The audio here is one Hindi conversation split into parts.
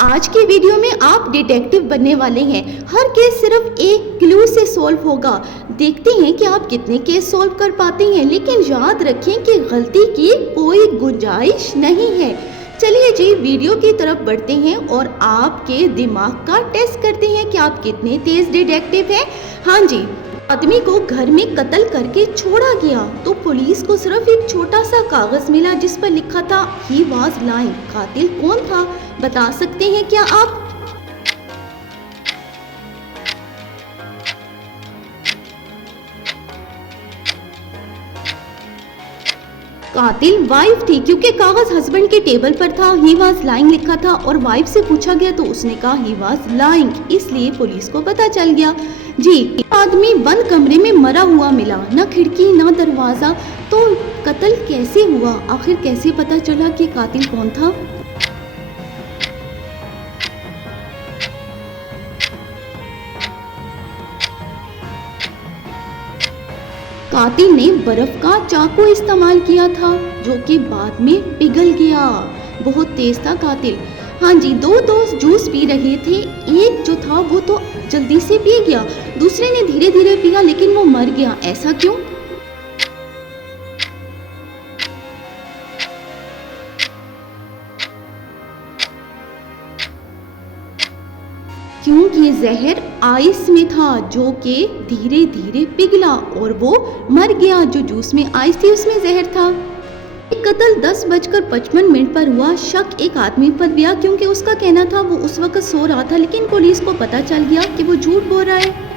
आज की वीडियो में आप डिटेक्टिव बनने वाले हैं। हर केस सिर्फ एक क्लू से सॉल्व होगा। देखते हैं कि आप कितने केस सॉल्व कर पाते हैं, लेकिन याद रखें कि गलती की कोई गुंजाइश नहीं है। चलिए जी, वीडियो की तरफ बढ़ते हैं और आपके दिमाग का टेस्ट करते हैं कि आप कितने तेज डिटेक्टिव हैं। हाँ जी, आदमी को घर में कत्ल करके छोड़ा गया तो पुलिस को सिर्फ एक छोटा सा कागज मिला जिस पर लिखा था ही वाज लाइंग। कातिल कौन था, बता सकते हैं क्या आप? कातिल वाइफ थी, क्योंकि कागज हस्बैंड के टेबल पर था, ही वाज लाइंग लिखा था और वाइफ से पूछा गया तो उसने कहा ही वाज लाइंग, इसलिए पुलिस को पता चल गया। जी, आदमी बंद कमरे में मरा हुआ मिला, ना खिड़की ना दरवाजा, तो कत्ल कैसे हुआ? आखिर कैसे पता चला कि कातिल कौन था? कातिल ने बर्फ का चाकू इस्तेमाल किया था जो कि बाद में पिघल गया। बहुत तेज था कातिल। हाँ जी, दो दोस्त जूस पी रहे थे। एक जो था वो तो जल्दी से पी गया, दूसरे ने धीरे धीरे पिया लेकिन वो मर गया। ऐसा क्यों? क्योंकि जहर आइस में था जो कि धीरे धीरे पिघला और वो मर गया। जो जूस में आइस थी उसमें जहर था। एक कत्ल 10:55 पर हुआ। शक एक आदमी पर गया क्योंकि उसका कहना था वो उस वक्त सो रहा था, लेकिन पुलिस को पता चल गया कि वो झूठ बोल रहा है।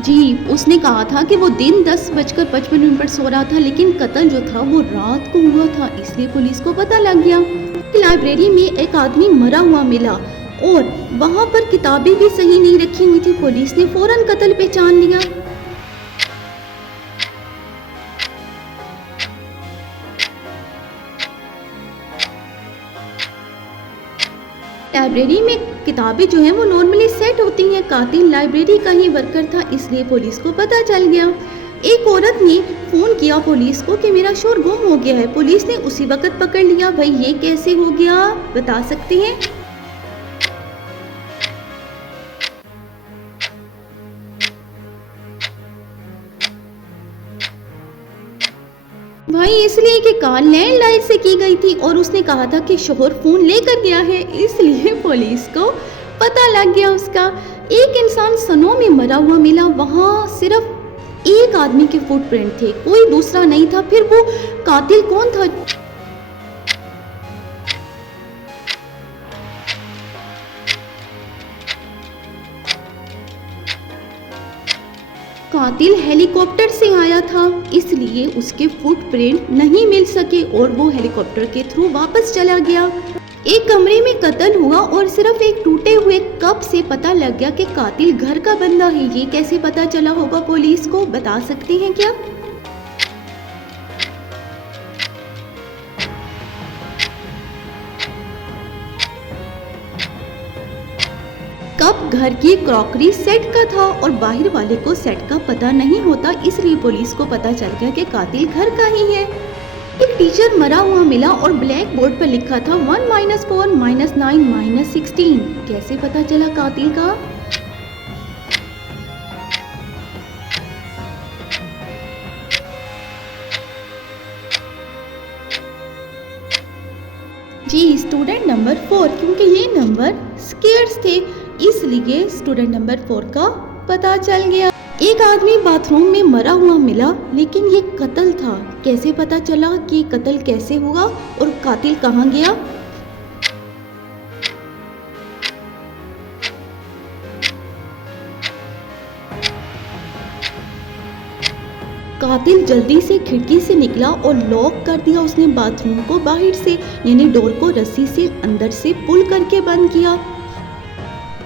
जी, उसने कहा था कि वो दिन 10:55 पर सो रहा था, लेकिन कत्ल जो था वो रात को हुआ था, इसलिए पुलिस को पता लग गया। लाइब्रेरी में एक आदमी मरा हुआ मिला और वहां पर किताबें भी सही नहीं रखी हुई थी। पुलिस ने फौरन कत्ल पहचान लिया। लाइब्रेरी में किताबें जो हैं वो नॉर्मली सेट होती हैं। कातिल लाइब्रेरी का ही वर्कर था, इसलिए पुलिस को पता चल गया। एक औरत ने फोन किया पुलिस को कि मेरा शोर गुम हो गया है। पुलिस ने उसी वक्त पकड़ लिया। भाई ये कैसे हो गया, बता सकते हैं? भाई इसलिए कि कॉल लैंडलाइन से की गई थी और उसने कहा था कि शोहर फोन लेकर गया है, इसलिए पुलिस को पता लग गया उसका। एक इंसान सनों में मरा हुआ मिला, वहां सिर्फ एक आदमी के फुटप्रिंट थे, कोई दूसरा नहीं था। फिर वो कातिल कौन था? कातिल हेलीकॉप्टर से आया था, इसलिए उसके फुटप्रिंट नहीं मिल सके और वो हेलीकॉप्टर के थ्रू वापस चला गया। एक कमरे में कत्ल हुआ और सिर्फ एक टूटे हुए कप से पता लग गया कि कातिल घर का बंदा है। ये कैसे पता चला होगा पुलिस को, बता सकते हैं क्या? कप घर की क्रॉकरी सेट का था और बाहर वाले को सेट का पता नहीं होता, इसलिए पुलिस को पता चल गया कि कातिल घर का ही है। एक टीचर मरा हुआ मिला और ब्लैक बोर्ड पर लिखा था 1 - 4 - 9 - 16। कैसे पता चला कातिल का? जी, स्टूडेंट नंबर 4, क्योंकि ये नंबर स्केर्स थे, इसलिए स्टूडेंट नंबर 4 का पता चल गया। एक आदमी बाथरूम में मरा हुआ मिला, लेकिन ये कत्ल था। कैसे पता चला कि कत्ल कैसे हुआ और कातिल कहाँ गया? कातिल जल्दी से खिड़की से निकला और लॉक कर दिया उसने बाथरूम को बाहर से, यानी डोर को रस्सी से अंदर से पुल करके बंद किया।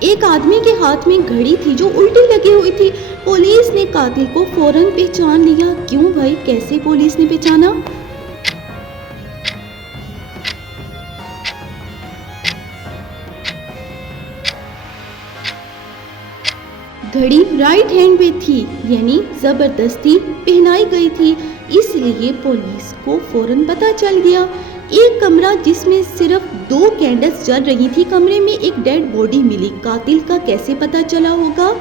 एक आदमी के हाथ में घड़ी थी जो उल्टी लगी हुई थी। पुलिस ने कातिल को फौरन पहचान लिया। क्यों भाई, कैसे पुलिस ने पहचाना? घड़ी राइट हैंड पे थी, यानी जबरदस्ती पहनाई गई थी, इसलिए पुलिस को फौरन पता चल गया। एक कमरा जिसमें सिर्फ 2 कैंडल्स जल रही थी, कमरे में एक डेड बॉडी मिली, कातिल का कैसे पता चला होगा?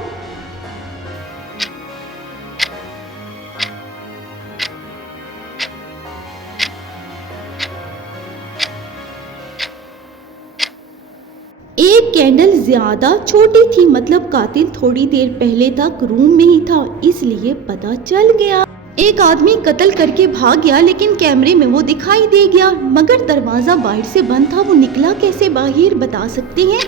एक कैंडल ज्यादा छोटी थी, मतलब कातिल थोड़ी देर पहले तक रूम में ही था, इसलिए पता चल गया। एक आदमी कत्ल करके भाग गया, लेकिन कैमरे में वो दिखाई दे गया, मगर दरवाजा बाहर से बंद था, वो निकला कैसे बाहर, बता सकते हैं?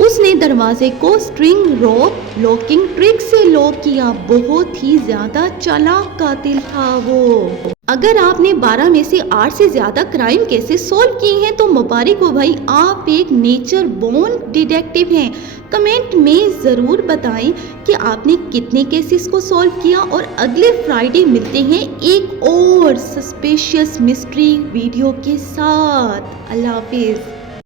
उसने दरवाजे को स्ट्रिंग रॉक लॉकिंग ट्रिक से लॉक किया। बहुत ही ज्यादा चालाक कातिल था वो। अगर आपने 12 में से 8 से ज्यादा क्राइम केसेस सॉल्व किए हैं तो मुबारक हो भाई, आप एक नेचर बोर्न डिटेक्टिव हैं। कमेंट में ज़रूर बताएं कि आपने कितने केसेस को सॉल्व किया, और अगले फ्राइडे मिलते हैं एक और सस्पिशियस मिस्ट्री वीडियो के साथ। अल्लाह हाफिज़।